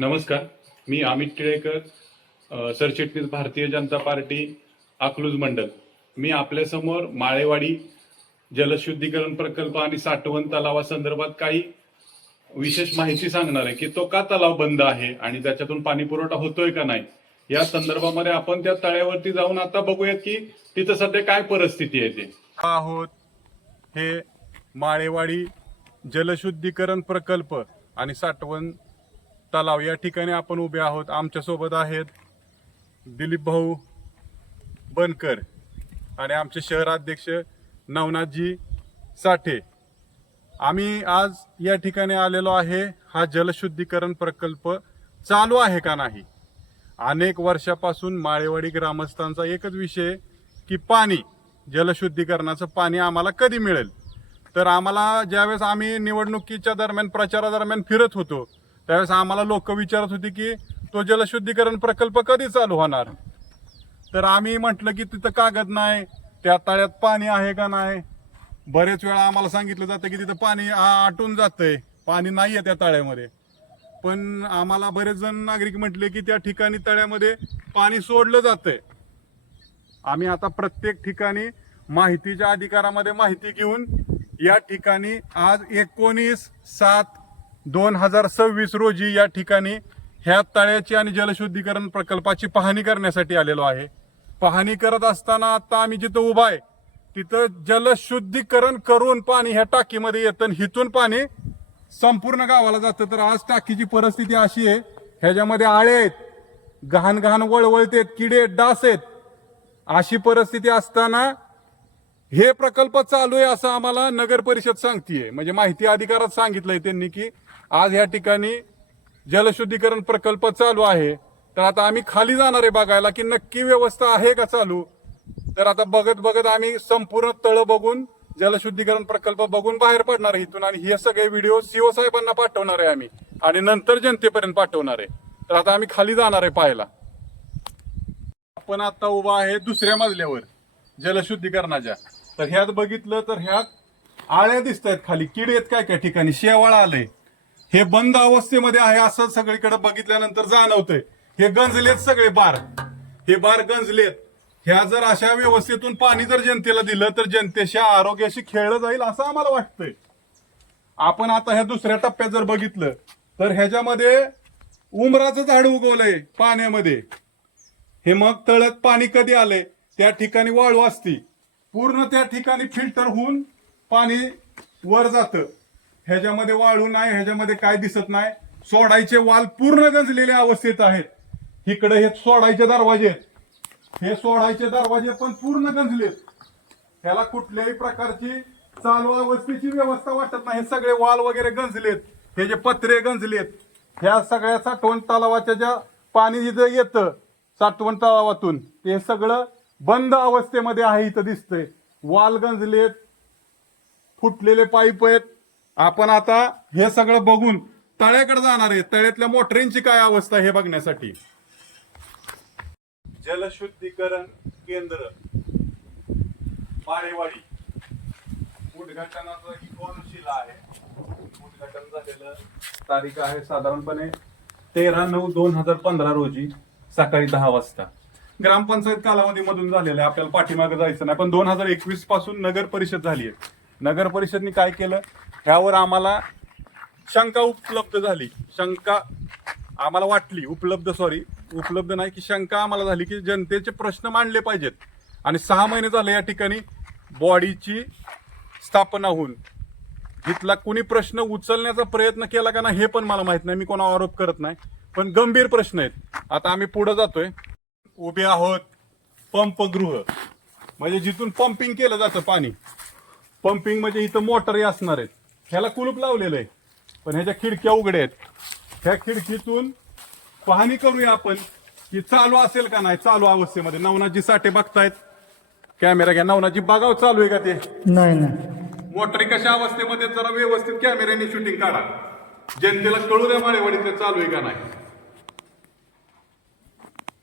नमस्कार. मी अमित टिळेकर, सरचिटणीस भारतीय जनता पार्टी अकलूज मंडल. मी आपल्यासमोर माळेवाडी जलशुद्धीकरण प्रकल्प आणि साठवण तलावासंदर्भात काही विशेष माहिती सांगणार आहे की तो का तलाव बंद आहे आणि त्याच्यातून पाणी पुरवठा होतोय का नाही या संदर्भामध्ये आपण त्या तळ्यावरती जाऊन आता बघूयात की तिथं सध्या काय परिस्थिती आहे ते आहोत. हे माळेवाडी जलशुद्धीकरण प्रकल्प आणि साठवण तलाव या ठिकाणी आपण उभे आहोत. आमच्या सोबत आहेत दिलीप भाऊ बनकर आणि आमचे शहराध्यक्ष नवनाथजी साठे. आम्ही आज या ठिकाणी आलेलो आहे. हा जलशुद्धीकरण प्रकल्प चालू आहे का नाही. अनेक वर्षापासून माळेवाडी ग्रामस्थांचा एकच विषय की पाणी, जलशुद्धीकरणाचं पाणी आम्हाला कधी मिळेल. तर आम्हाला ज्यावेळेस आम्ही निवडणुकीच्या दरम्यान प्रचारादरम्यान फिरत होतो त्यावेळेस आम्हाला लोक विचारत होते की तो जलशुद्धीकरण प्रकल्प कधी चालू होणार. तर आम्ही म्हटलं की तिथं कागद नाही, त्या तळ्यात पाणी आहे का नाही. बरेच वेळा आम्हाला सांगितलं जातं की तिथं पाणी आटून जातंय, पाणी नाहीये त्या तळ्यामध्ये. पण आम्हाला बरेच जण नागरिक म्हटले की त्या ठिकाणी तळ्यामध्ये पाणी सोडलं जातंय. आम्ही आता प्रत्येक ठिकाणी माहितीच्या अधिकारामध्ये माहिती घेऊन या ठिकाणी आज 19/7/2026 रोजी या ठिकाणी ह्या तळ्याची आणि जलशुद्धीकरण प्रकल्पाची पाहणी करण्यासाठी आलेलो आहे. पाहणी करत असताना आता आम्ही जिथं उभा आहे तिथं जलशुद्धीकरण करून पाणी ह्या टाकीमध्ये येतं आणि हिथून पाणी संपूर्ण गावाला जातं. तर आज टाकीची परिस्थिती अशी आहे, ह्याच्यामध्ये आळे आहेत, घाण घाण वळवळतेत, किडे आहेत, डास आहेत. अशी परिस्थिती असताना हे प्रकल्प चालू आहे असं आम्हाला नगर परिषद सांगतीये. म्हणजे माहिती अधिकारात सांगितलंय त्यांनी की आज ह्या ठिकाणी जलशुद्धीकरण प्रकल्प चालू आहे. तर आता आम्ही खाली जाणार आहे बघायला की नक्की व्यवस्था आहे का चालू. तर आता बघत बघत आम्ही संपूर्ण तळ बघून, जलशुद्धीकरण प्रकल्प बघून बाहेर पडणार आहे इथून. आणि हे सगळे व्हिडिओ सीओ साहेबांना पाठवणार आहे आम्ही आणि नंतर जनतेपर्यंत पाठवणार आहे. तर आता आम्ही खाली जाणार आहे पाहायला. आपण आता उभा आहे दुसऱ्या मजल्यावर जलशुद्धीकरणाच्या. तर ह्यात बघितलं तर ह्यात आळ्या दिसत आहेत, खाली किडे आहेत, काय काय ठिकाणी शेवाळ आलंय. हे बंद अवस्थेमध्ये आहे असं सगळीकडे बघितल्यानंतर जाणवतंय. हे गंजलेत सगळे बार, हे बार गंजलेत. ह्या जर अशा व्यवस्थेतून पाणी जर जनतेला दिलं तर जनतेच्या आरोग्याशी खेळलं जाईल असं आम्हाला वाटतंय. आपण आता ह्या दुसऱ्या टप्प्यात जर बघितलं तर ह्याच्यामध्ये उमराचं झाड उगवलंय पाण्यामध्ये. हे मग तळ्यात पाणी कधी आलंय त्या ठिकाणी वाळू असती, पूर्ण त्या ठिकाणी फिल्टर होऊन पाणी वर जातं. ह्याच्यामध्ये वाळू नाही, ह्याच्यामध्ये काय दिसत नाही. सोडायचे वाल पूर्ण गंजलेल्या अवस्थेत आहेत. इकडे हे सोडायचे दरवाजे आहेत, हे सोडायचे दरवाजे पण पूर्ण गंजलेत. ह्याला कुठल्याही प्रकारची चालू अवस्थेची व्यवस्था वाटत नाही. हे सगळे वाल वगैरे गंजलेत, हे जे पत्रे गंजलेत. ह्या सगळ्या साठवण तलावाच्या ज्या पाणी जिथं येतं साठवण तलावातून ते सगळं बंद अवस्थेमध्ये आहे. इथं दिसतंय वाल गंजलेत, फुटलेले पाईप आहेत. आपण आता हे सगळं बघून तळ्याकडे जाणार आहे. तळ्यातल्या मोटरींची काय अवस्था हे बघण्यासाठी. जलशुद्धीकरण केंद्र माळेवाडी उद्घाटनाचं ही कोनशिला आहे. उद्घाटन झालेलं तारीख आहे साधारणपणे 13/9/2015 रोजी सकाळी 10 वाजता. ग्रामपंचायत कालावधीमधून झालेलं आहे, आपल्याला पाठीमागे जायचं नाही. पण 2021 पासून नगर परिषद झाली आहे. नगर परिषदने काय केलं, ह्यावर आम्हाला शंका उपलब्ध झाली. शंका आम्हाला वाटली उपलब्ध नाही की शंका आम्हाला झाली की जनतेचे प्रश्न मांडले पाहिजेत. आणि 6 महिने झाले या ठिकाणी बॉडीची स्थापना होऊन इथला कुणी प्रश्न उचलण्याचा प्रयत्न केला का नाही हे पण मला माहित नाही. मी कोणा आरोप करत नाही, पण गंभीर प्रश्न आहेत. आता आम्ही पुढे जातोय. उभे आहोत पंपगृह, म्हणजे जिथून पंपिंग केलं जातं पाणी. पंपिंग म्हणजे इथं मोटरी असणार आहेत. ह्याला कुलूप लावलेलं आहे पण ह्याच्या खिडक्या उघड्या आहेत. ह्या खिडकीतून पाहणी करूया आपण की चालू असेल का नाही. चालू अवस्थेमध्ये नवनाथजी साठे बघतायत, कॅमेरा घ्या. नवनाथजी बघाव चालू आहे का ते. नाही. मोटरी कशा अवस्थेमध्ये जरा व्यवस्थित कॅमेऱ्याने शूटिंग काढा, जनतेला कळू द्या माळेवाडीत चालू आहे का नाही.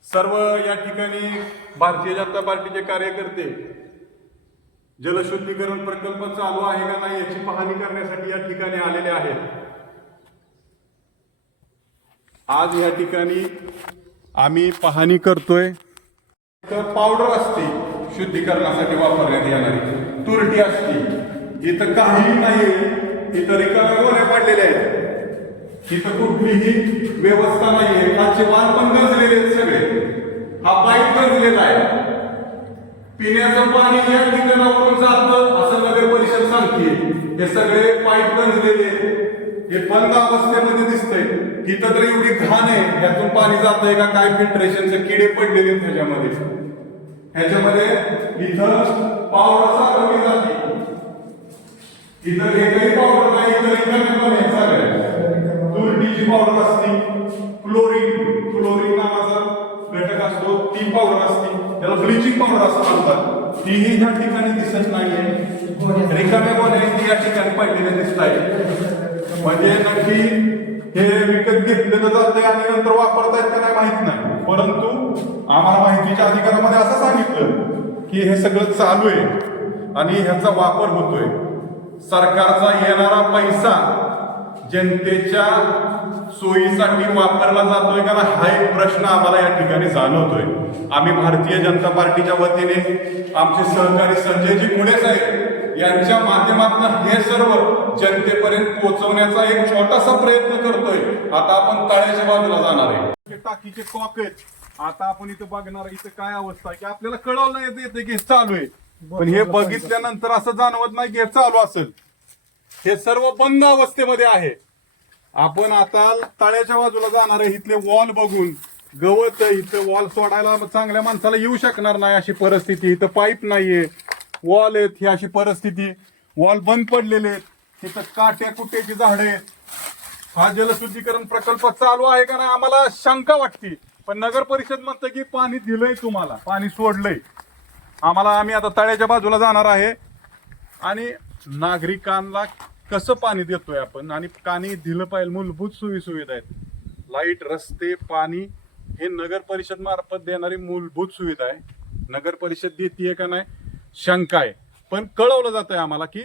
सर्व या ठिकाणी भारतीय जनता पार्टीचे कार्यकर्ते जलशुद्धीकरण प्रकल्प चालू आहे का नाही याची पाहणी करण्यासाठी या ठिकाणी आलेले आहेत. आज या ठिकाणी आम्ही पाहणी करतोय. तर पावडर असते शुद्धीकरणासाठी वापरण्यात येणारी, तुरटी असते. इथं काहीही नाहीये, इथं रिकाम्या गोण्या पडलेल्या आहेत, इथं कुठलीही व्यवस्था नाहीये. खालचे वाल पण गंजलेले आहेत सगळे, हा पाईप गंजलेला आहे. पिण्याचं पाणी या ठिकाणावरून जातं असं नगर परिषद सांगते. हे सगळे पाईप गंजलेले, हे बंद अवस्थेमध्ये दिसतंय. इथं तर एवढी घाण आहे, ह्यातून पाणी जातंय का काय, फिल्ट्रेशनचे किडे पडलेले आहेत ह्याच्यामध्ये इथं पावडर साठवली जाते. इथं हे काही पावडर नाही, इथं रिकाम्या सगळ्या तुरटीची पावडर असते, क्लोरीन नावाचा घटक असतो, ती पावडर असते, त्याला ब्लिचिंग पावडर असं म्हणतात. तीही ह्या ठिकाणी दिसत नाहीये. रिकाम्या गोण्या या ठिकाणी पडलेल्या दिसत आहेत. म्हणजे नक्की हे विकत घेतलेलं जातंय आणि नंतर वापरतायत का नाही माहित नाही. परंतु आम्हाला माहितीच्या अधिकारामध्ये असं सांगितलं की हे सगळं चालू आहे आणि ह्याचा वापर होतोय. सरकारचा येणारा पैसा जनतेच्या सोयीसाठी वापरला जातोय का हा एक प्रश्न आम्हाला या ठिकाणी जाणवतोय. आम्ही भारतीय जनता पार्टीच्या वतीने आमचे सहकारी संजयजी मुळे साहेब यांच्या माध्यमातून हे सर्व जनतेपर्यंत पोहोचवण्याचा एक छोटासा प्रयत्न करतोय. आता आपण तळ्याच्या बाजूला जाणार आहे. टाकीचे कॉक आहेत. आता आपण इथं बघणार आहे इथं काय अवस्था आहे की आपल्याला कळवलं येते की हे चालू आहे, पण हे बघितल्यानंतर असं जाणवत नाही की हे चालू असेल. हे सर्व बंद अवस्थेमध्ये आहे. आपण आता तळ्याच्या बाजूला जाणार आहे. इथले वॉल बघून गवत, इथं वॉल सोडायला चांगल्या माणसाला येऊ शकणार नाही अशी परिस्थिती. इथं पाईप नाहीये, वॉल आहेत, ही अशी परिस्थिती. वॉल बंद पडलेले आहेत. तिथं काट्या कुट्याची झाडे. हा जलशुद्धीकरण प्रकल्प चालू आहे का नाही आम्हाला शंका वाटते. पण नगर परिषद म्हणतं की पाणी दिलंय, तुम्हाला पाणी सोडलंय आम्हाला. आम्ही आता तळ्याच्या बाजूला जाणार आहे आणि नागरिकांना कसं पाणी देतोय आपण आणि पाणी दिलं पाहिजे. मूलभूत सुविधा आहेत, लाईट, रस्ते, पाणी, हे नगर परिषद मार्फत देणारी मूलभूत सुविधा आहे. नगर परिषद देते का नाही शंका आहे, पण कळवलं जात आहे आम्हाला की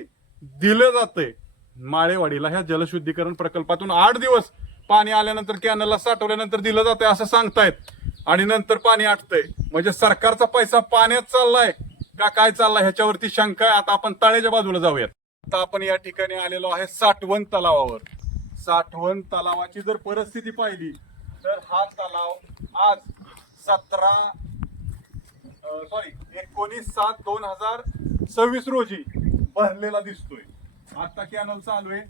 दिलं जातंय. माळेवाडीला ह्या जलशुद्धीकरण प्रकल्पातून 8 दिवस पाणी आल्यानंतर कॅनलला साठवल्यानंतर दिलं जातंय असं सांगतायत आणि नंतर पाणी आटतंय. म्हणजे सरकारचा पैसा पाण्यात चाललाय का काय चाललाय ह्याच्यावरती शंका आहे. आता आपण तळ्याच्या बाजूला जाऊयात. आता आपण या ठिकाणी आलेलो आहे साठवण तलावावर. साठवण तलावाची जर परिस्थिती पाहिली तर हा तलाव आज 19/7/2026 रोजी भरलेला दिसतोय. आता कॅनल चालू आहे,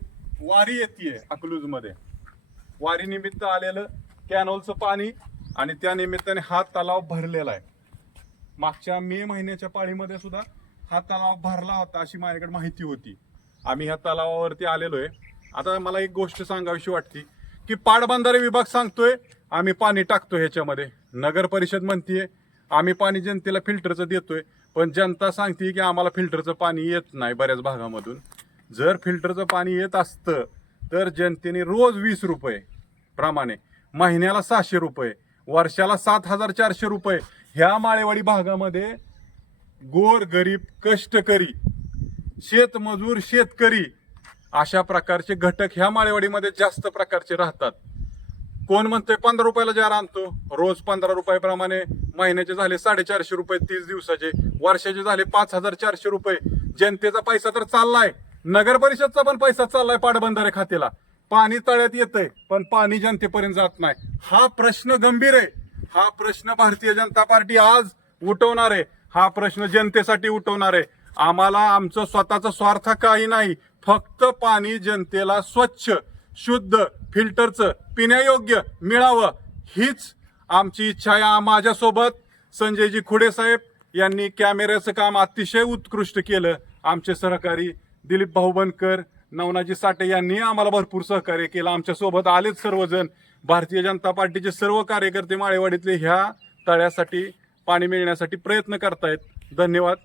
वारी येते अकलूज मध्ये, वारी निमित्त आलेलं कॅनलचं पाणी आणि त्या निमित्ताने हा तलाव भरलेला आहे. मागच्या मे महिन्याच्या पाळीमध्ये सुद्धा हा तलाव भरला होता अशी माझ्याकडे माहिती होती. आम्ही ह्या तलावावरती आलेलो आहे. आता मला एक गोष्ट सांगावीशी वाटते की पाटबंधारे विभाग सांगतोय आम्ही पाणी टाकतोय ह्याच्यामध्ये, नगर परिषद म्हणतीये आम्ही पाणी जनतेला फिल्टरचं देतोय, पण जनता सांगते की आम्हाला फिल्टरचं पाणी येत नाही बऱ्याच भागामधून. जर फिल्टरचं पाणी येत असतं तर जनतेने रोज 20 रुपये प्रमाणे, महिन्याला 600 रुपये, वर्षाला 7,400 रुपये ह्या माळेवाडी भागामध्ये गोर गरीब कष्टकरी शेतमजूर शेतकरी अशा प्रकारचे घटक ह्या माळेवाडीमध्ये जास्त प्रकारचे राहतात. कोण म्हणतोय 15 रुपयाला जार आणतो, रोज 15 रुपयाप्रमाणे महिन्याचे झाले 450 रुपये, 30 दिवसाचे, वर्षाचे झाले 5,400 रुपये. जनतेचा पैसा तर चाललाय, नगर परिषदचा पण पैसा चाललाय पाटबंधारे खात्याला. पाणी तळ्यात येतंय पण पाणी जनतेपर्यंत जात नाही. हा प्रश्न गंभीर आहे. हा प्रश्न भारतीय जनता पार्टी आज उठवणार आहे. हा प्रश्न जनतेसाठी उठवणार आहे. आम्हाला आमचं स्वतःचा स्वार्थ काही नाही, फक्त पाणी जनतेला स्वच्छ शुद्ध फिल्टरचं पिण्यायोग्य मिळावं हीच आमची इच्छा आहे. माझ्यासोबत संजयजी खुडे साहेब यांनी कॅमेऱ्याचं काम अतिशय उत्कृष्ट केलं. आमचे सहकारी दिलीप भाऊ बनकर, नवनाजी साठे यांनी आम्हाला भरपूर सहकार्य केलं. आमच्यासोबत आलेच सर्वजण. भारतीय जनता पार्टीचे सर्व कार्यकर्ते माळेवाडीतले ह्या तळ्यासाठी पाणी मिळण्यासाठी प्रयत्न करतायत. धन्यवाद.